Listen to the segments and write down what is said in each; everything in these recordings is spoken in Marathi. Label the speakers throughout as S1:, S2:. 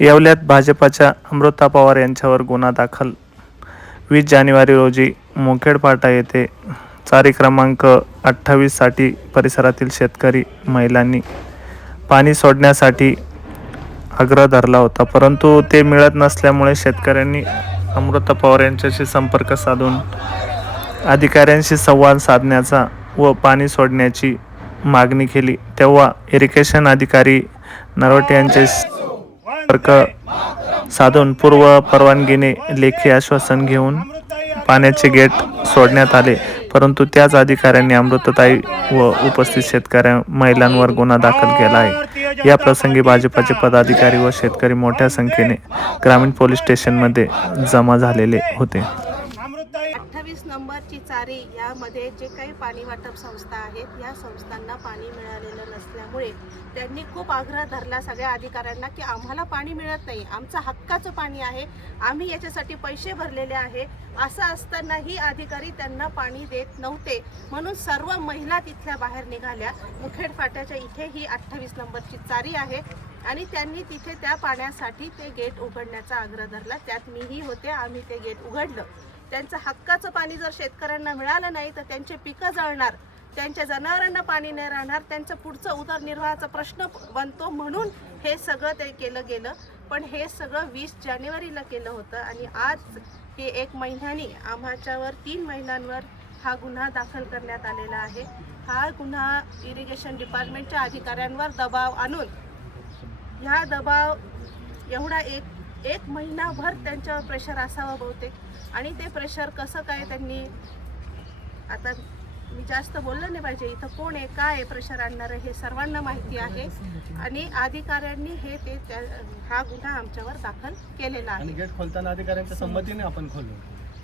S1: येवल्यात भाजपाच्या अमृता पवार यांच्यावर गुन्हा दाखल. वीस जानेवारी रोजी मोखेडपाटा येथे चारी क्रमांक अठ्ठावीससाठी परिसरातील शेतकरी महिलांनी पाणी सोडण्यासाठी आग्रह धरला होता. परंतु ते मिळत नसल्यामुळे शेतकऱ्यांनी अमृता पवार यांच्याशी संपर्क साधून अधिकाऱ्यांशी संवाद साधण्याचा व पाणी सोडण्याची मागणी केली. तेव्हा इरिगेशन अधिकारी नरवटे यांचे संपर्क साधून पूर्व परवानगीने लेखी आश्वासन घेऊन पाण्याचे गेट सोडण्यात आले. परंतु त्याच अधिकाऱ्यांनी अमृतताई व उपस्थित शेतकऱ्या महिलांवर गुन्हा दाखल केला आहे. या प्रसंगी भाजपाचे पदाधिकारी व शेतकरी मोठ्या संख्येने ग्रामीण पोलीस स्टेशनमध्ये जमा झालेले होते.
S2: चारी यामध्ये जे काही पाणी वाटप संस्था आहेत या संस्थांना पाणी मिळालेलं नसल्यामुळे त्यांनी खूप आग्रह धरला सगळ्या अधिकाऱ्यांना की आम्हाला पाणी मिळत नाही. आमचं हक्काचं पाणी आहे. आम्ही याच्यासाठी पैसे भरलेले आहे. असं असतानाही अधिकारी त्यांना पाणी देत नव्हते. म्हणून सर्व महिला तिथल्या बाहेर निघाल्या. मुखेड फाट्याच्या इथे ही अठ्ठावीस नंबरची चारी आहे आणि त्यांनी तिथे त्या पाण्यासाठी ते गेट उघडण्याचा आग्रह धरला. त्यात मीही होते. आम्ही ते गेट उघडलं. त्यांचं हक्काचं पाणी जर शेतकऱ्यांना मिळालं नाही तर त्यांचे पिकं जळणार त्यांच्या जनावरांना पाणी नाही राहणार त्यांचं पुढचं उदरनिर्वाहाचा प्रश्न बनतो म्हणून हे सगळं ते केलं गेलं. पण हे सगळं वीस जानेवारीला केलं होतं आणि आज हे एक महिन्यानी आम्हाच्यावर तीन महिन्यांवर हा गुन्हा दाखल करण्यात आलेला आहे. हा गुन्हा इरिगेशन डिपार्टमेंटच्या अधिकाऱ्यांवर दबाव आणून ह्या दबाव एवढा एक एक महिनाभर त्यांच्यावर प्रेशर असावं बहुतेक. आणि ते प्रेशर कसं काय त्यांनी आता मी जास्त बोललं नाही पाहिजे इथं कोण आहे काय आहे प्रेशर आणणारं हे सर्वांना माहिती आहे. आणि अधिकाऱ्यांनी हे ते हा गुन्हा आमच्यावर दाखल केलेला आहे.
S3: गेट खोलताना अधिकाऱ्यांच्या संमतीने आपण खोलू.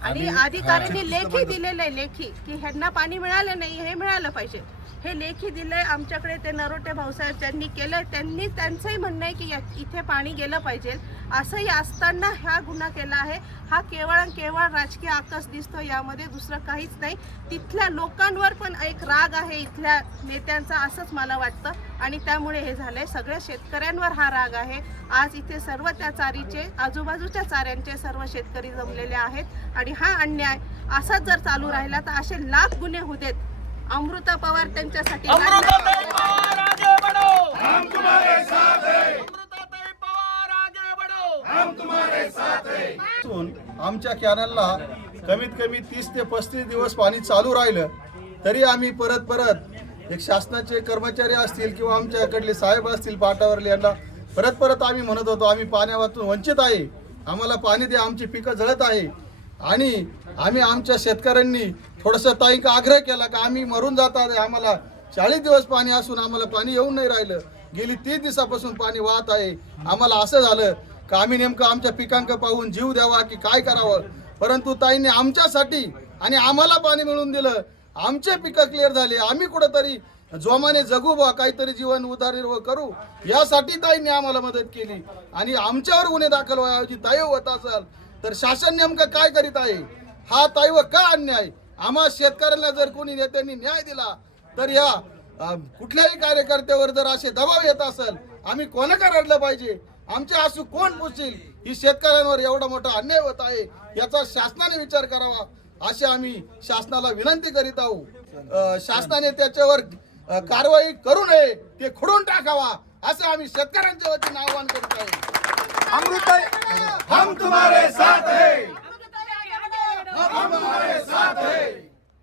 S2: आणि अधिकाऱ्यांनी लेखी दिलेलं आहे लेखी की ह्यांना पाणी मिळालं नाही हे मिळालं पाहिजे. हे लेखी दिलंय आमच्याकडे ते नरोटे भाऊसाहेब ज्यांनी केलंय त्यांनी त्यांचंही म्हणणं आहे की इथे पाणी गेलं पाहिजे. असंही असताना हा गुन्हा केला आहे. हा केवळ आणि केवळ राजकीय आकस दिसतो यामध्ये दुसरं काहीच नाही. तिथल्या लोकांवर पण एक राग आहे इथल्या नेत्यांचा असंच मला वाटतं. आणि त्यामुळे हे झालंय. सगळ्या शेतकऱ्यांवर हा राग आहे. आज इथे सर्व त्या चारीचे आजूबाजूच्या चाऱ्यांचे सर्व शेतकरी जमलेले आहेत. आणि हा अन्याय असाच जर चालू राहिला तर असे लाख गुन्हे होऊ देत. अमृता पवार त्यांच्यासाठी
S4: हैं।
S3: आमच्या कॅनलला कमीत कमी तीस ते पस्तीस दिवस पाणी चालू राहिलं तरी आम्ही परत परत एक शासनाचे कर्मचारी असतील किंवा आमच्याकडले साहेब असतील पाटावरले यांना परत परत आम्ही म्हणत होतो आम्ही पाण्यापासून वंचित आहे. आम्हाला पाणी द्या आमची पिकं जळत आहे. आणि आम्ही आमच्या शेतकऱ्यांनी थोडंसं ताईक आग्रह केला का आम्ही मरून जातात आम्हाला चाळीस दिवस पाणी असून आम्हाला पाणी येऊन नाही राहिलं. गेली तीस दिवसापासून पाणी वाहत आहे. आम्हाला असं झालं का आम्ही नेमकं आमच्या पिकांक पाहून जीव द्यावा की काय करावं? परंतु ताईंनी आमच्यासाठी आणि आम्हाला पाणी मिळून दिलं. आमचे पिकं क्लिअर झाले. आम्ही कुठंतरी जोमाने जगू बा काहीतरी जीवन उदारनिर्वाह करू. यासाठी ताईंनी आम्हाला मदत केली. आणि आमच्यावर गुन्हे दाखल व्हायची ताई होत असेल तर शासन नेमकं काय करीत आहे? हा ताईव का अन्याय? आम्हा शेतकऱ्यांना जर कोणी नेत्यांनी न्याय दिला तर या कुठल्याही कार्यकर्त्यावर जर असे दबाव येत असेल आम्ही कोणाकडे रडलं पाहिजे? आमचे आसू कोण पुसतील? ही शेतकऱ्यांवर एवढा मोठा अन्याय होत आहे याचा शासनाने विचार करावा. अशी आम्ही शासनाला विनंती करीत आहोत शासनाने त्याच्यावर कारवाई करू नये ते खोडून टाकावा असं आम्ही शेतकऱ्यांच्या वतीने आवाहन करत आहोत अमृत हम तुम्हारे साथ है
S4: हम तुम्हारे साथ है